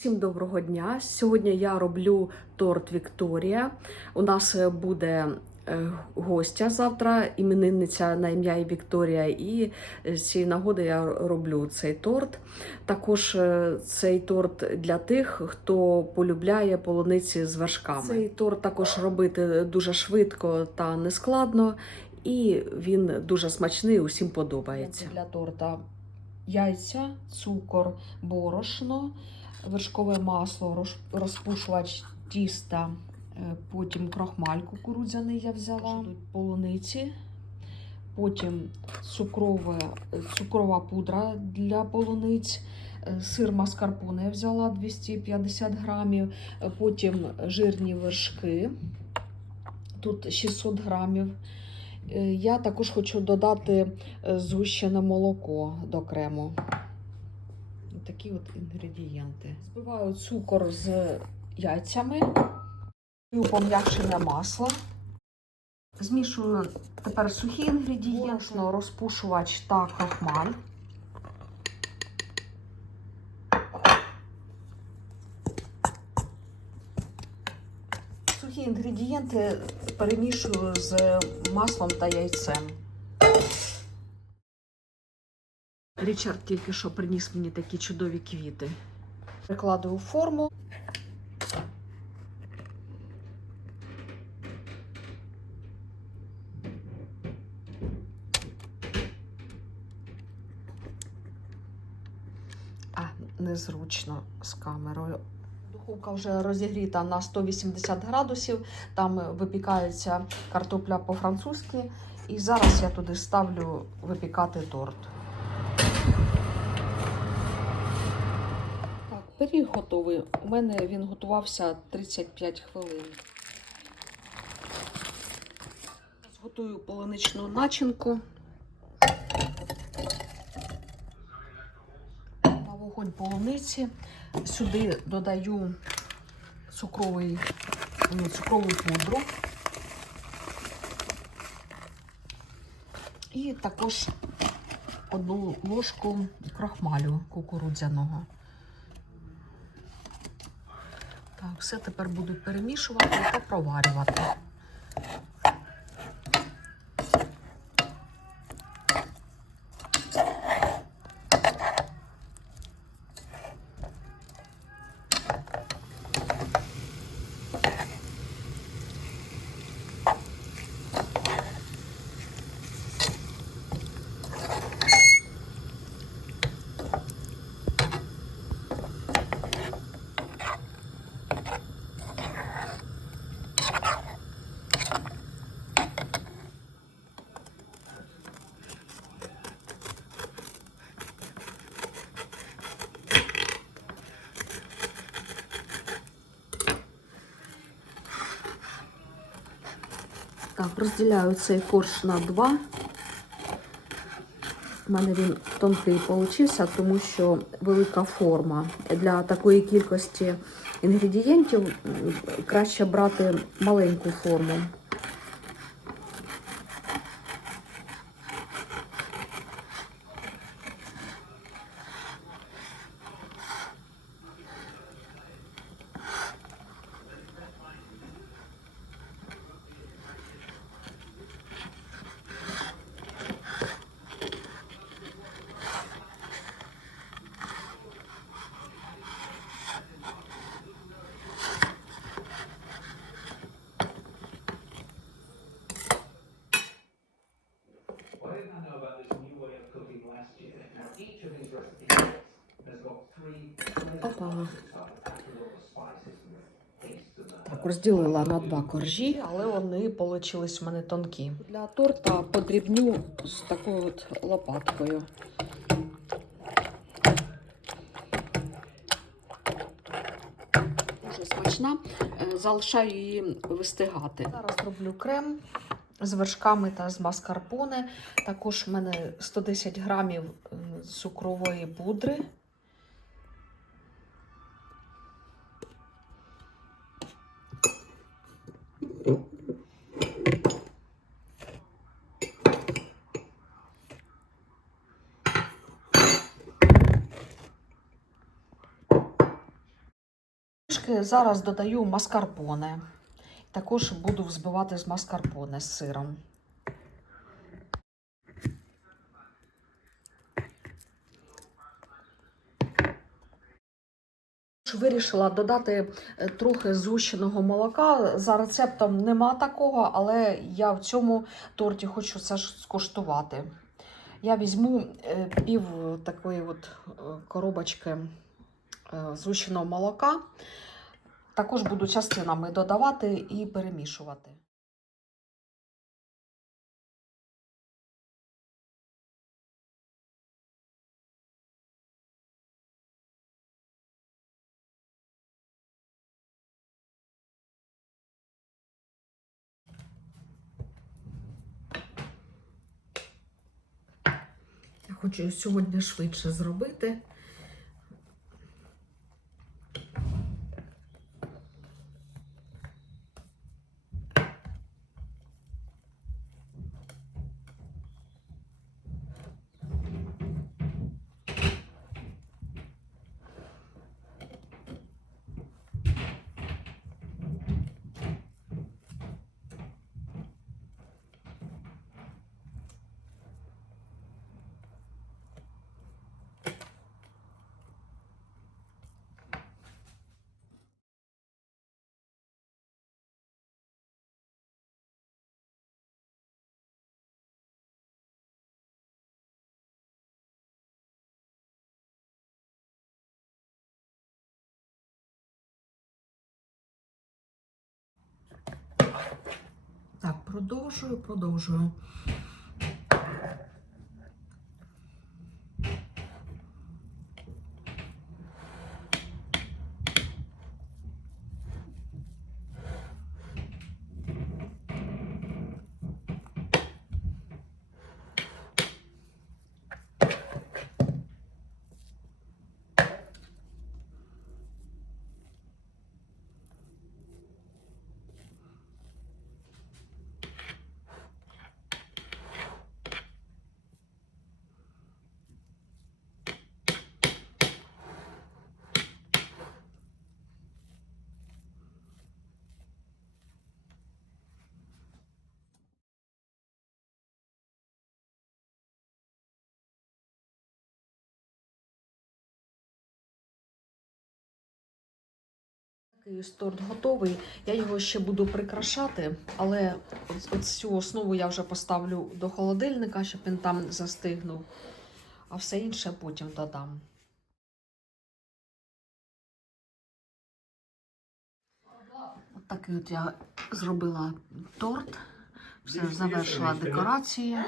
Всім доброго дня! Сьогодні я роблю торт Вікторія. У нас е, буде е, гостя завтра, іменинниця на ім'я Вікторія, і е, з цієї нагоди я роблю цей торт. Також цей торт для тих, хто полюбляє полуниці з вершками. Цей торт також робити дуже швидко та нескладно, і він дуже смачний, усім подобається. Для торта яйця, цукор, борошно вершкове масло, розпушувач тіста, е, потім крохмаль кукурудзяний я взяла, Тут? полуниці, потім цукрове, цукрова пудра для полуниць, е, сир маскарпоне я взяла 250 грамів, е, потім жирні вершки, тут 600 грамів. Я також хочу додати згущене молоко до крему. Такі от інгредієнти. Збиваю цукор з яйцями, даю пом'якшене масло. Змішую тепер сухі інгредієнти, розпушувач та крохмаль. Сухі інгредієнти перемішую з маслом та яйцем. Річард тільки що приніс мені такі чудові квіти. Прикладую у форму. А, незручно з камерою. Духовка вже розігріта на 180 градусів. Там випікається картопля по-французьки. І зараз я туди ставлю випікати торт. Так, пиріг готовий. У мене він готувався 35 хвилин. Зготую полуничну начинку. На вогонь полуниці. Сюди додаю цукровий, ну, цукрову пудру. І також одну ложку крахмалю кукурудзяного. Так, все тепер буду перемішувати та проварювати. Розділяю цей корж на два. У мене він тонкий получився, тому що велика форма. Для такої кількості інгредієнтів краще брати маленьку форму. What did I know about this new way of cooking last year? Now, each of these recipes has got three Опа. Так, розділила на два коржі, але вони вийшли в мене тонкі. Для торта подрібню з такою от лопаткою. Дуже смачна. Е, Залишаю її вистигати. Зараз роблю крем з вершками та з маскарпоне. Також в мене 110 грамів цукрової пудри. Зараз додаю маскарпоне. Також буду взбивати з маскарпоне з сиром. Вирішила додати е, трохи згущеного молока. За рецептом нема такого, але я в цьому торті хочу це ж скуштувати. Я візьму е, пів такої от е, коробочки згущеного молока. Також буду частинами додавати і перемішувати. Хочу сьогодні швидше зробити. Так, продовжую, продовжую. Ось торт готовий. Я його ще буду прикрашати, але цю основу я вже поставлю до холодильника, щоб він там застигнув. А все інше потім додам. От такий от я зробила торт. Все, завершила декорації.